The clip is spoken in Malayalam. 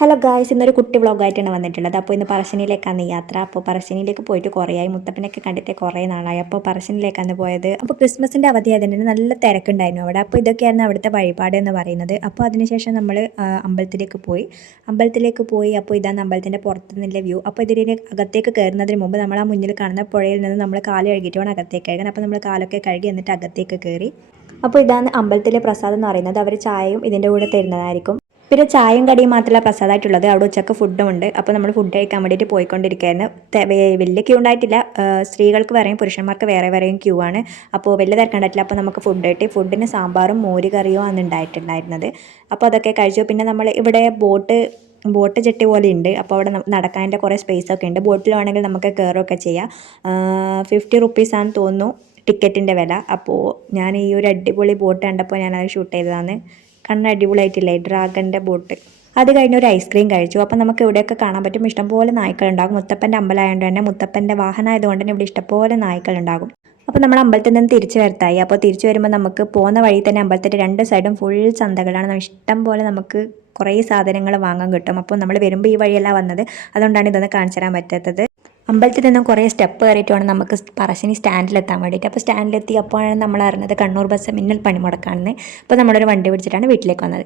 ഹലോ ഗായ്സ്, ഇന്നൊരു കുട്ടി വ്ളോഗായിട്ടാണ് വന്നിട്ടുള്ളത്. അപ്പോൾ ഇന്ന് പറശ്ശിനിയിലേക്കാണ് യാത്ര. അപ്പോൾ പറശ്ശിനിയിലേക്ക് പോയിട്ട് കുറേയായി, മുത്തപ്പനൊക്കെ കണ്ടിട്ട് കുറേ നാളായി. അപ്പോൾ പറശ്ശിനിയിലേക്കാണ് പോയത്. അപ്പോൾ ക്രിസ്മസിൻ്റെ അവധി ആയതിന് നല്ല തിരക്കുണ്ടായിരുന്നു അവിടെ. അപ്പോൾ ഇതൊക്കെയായിരുന്നു അവിടുത്തെ വഴിപാട് എന്ന് പറയുന്നത്. അപ്പോൾ അതിനുശേഷം നമ്മൾ അമ്പലത്തിലേക്ക് പോയി. അപ്പോൾ ഇതാണ് അമ്പലത്തിൻ്റെ പുറത്തു നിന്നുള്ള വ്യൂ. അപ്പോൾ ഇതിൻ്റെ അകത്തേക്ക് കയറുന്നതിന് മുമ്പ് നമ്മൾ ആ മുന്നിൽ കാണുന്ന പുഴയിൽ നിന്ന് നമ്മൾ കാല് കഴുകിയിട്ട് വേണം അകത്തേക്ക് കഴുകാൻ. അപ്പോൾ നമ്മൾ കാലൊക്കെ കഴുകി എന്നിട്ട് അകത്തേക്ക് കയറി. അപ്പോൾ ഇതാണ് അമ്പലത്തിലെ പ്രസാദം എന്ന് പറയുന്നത്. അവർ ചായയും ഇതിൻ്റെ കൂടെ തരുന്നതായിരിക്കും. പിന്നെ ചായയും കടിയും മാത്രമല്ല പ്രസാദമായിട്ടുള്ളത്. അവിടെ ഉച്ചക്ക് ഫുഡും ഉണ്ട്. അപ്പോൾ നമ്മൾ ഫുഡ് കഴിക്കാൻ വേണ്ടിയിട്ട് പോയിക്കൊണ്ടിരിക്കുകയായിരുന്നു. വലിയ ക്യൂ ഉണ്ടായിട്ടില്ല. സ്ത്രീകൾക്ക് വേറെയും പുരുഷന്മാർക്ക് വേറെയും ക്യൂ ആണ്. അപ്പോൾ വലിയ തിരക്കുണ്ടായിട്ടില്ല. അപ്പോൾ നമുക്ക് ഫുഡ് കിട്ടി. ഫുഡിന് സാമ്പാറും മോര് കറിയും ആണ് ഉണ്ടായിട്ടുണ്ടായിരുന്നത്. അപ്പോൾ അതൊക്കെ കഴിച്ചു. പിന്നെ നമ്മൾ ഇവിടെ ബോട്ട് ജെട്ടി പോലെ ഉണ്ട്. അപ്പോൾ അവിടെ നടക്കാൻ്റെ കുറേ സ്പേസ് ഒക്കെ ഉണ്ട്. ബോട്ടിൽ വേണമെങ്കിൽ നമുക്ക് കയറുകയൊക്കെ ചെയ്യാം. 50 റുപ്പീസാണെന്ന് തോന്നുന്നു ടിക്കറ്റിൻ്റെ വില. അപ്പോൾ ഞാൻ ഈ ഒരു അടിപൊളി ബോട്ട് കണ്ടപ്പോൾ ഞാനത് ഷൂട്ട് ചെയ്തതാണ്. കണ്ണ് അടിപൊളിയായിട്ടില്ലേ, ഡ്രാഗൻ്റെ ബോട്ട്. അത് കഴിഞ്ഞ് ഒരു ഐസ്ക്രീം കഴിച്ചു. അപ്പം നമുക്ക് ഇവിടെയൊക്കെ കാണാൻ പറ്റും ഇഷ്ടംപോലെ നായ്ക്കളുണ്ടാകും. മുത്തപ്പൻ്റെ അമ്പലമായതുകൊണ്ട് തന്നെ, മുത്തപ്പൻ്റെ വാഹനമായതുകൊണ്ട് തന്നെ ഇവിടെ ഇഷ്ടംപോലെ നായ്ക്കളുണ്ടാകും. അപ്പോൾ നമ്മൾ അമ്പലത്തിൽ നിന്ന് തിരിച്ചു വരത്തായി. അപ്പോൾ തിരിച്ചു വരുമ്പോൾ നമുക്ക് പോകുന്ന വഴി തന്നെ അമ്പലത്തിൻ്റെ രണ്ട് സൈഡും ഫുൾ ചന്തകളാണ്. ഇഷ്ടം പോലെ നമുക്ക് കുറേ സാധനങ്ങൾ വാങ്ങാൻ കിട്ടും. അപ്പോൾ നമ്മൾ വരുമ്പോൾ ഈ വഴിയല്ല വന്നത്, അതുകൊണ്ടാണ് ഇതൊന്ന് കാണിച്ചു തരാൻ പറ്റാത്തത്. അമ്പലത്തിൽ നിന്നും കുറേ സ്റ്റെപ്പ് കയറിയിട്ട് വേണം നമുക്ക് പറശ്ശിനി സ്റ്റാൻഡിലെത്താൻ വേണ്ടിയിട്ട്. അപ്പോൾ സ്റ്റാൻഡിലെത്തി അപ്പോഴാണ് നമ്മൾ അറിഞ്ഞത് കണ്ണൂർ ബസ് മിന്നൽ പണിമുടക്കാണെന്ന്. അപ്പോൾ നമ്മളൊരു വണ്ടി പിടിച്ചിട്ടാണ് വീട്ടിലേക്ക് വന്നത്.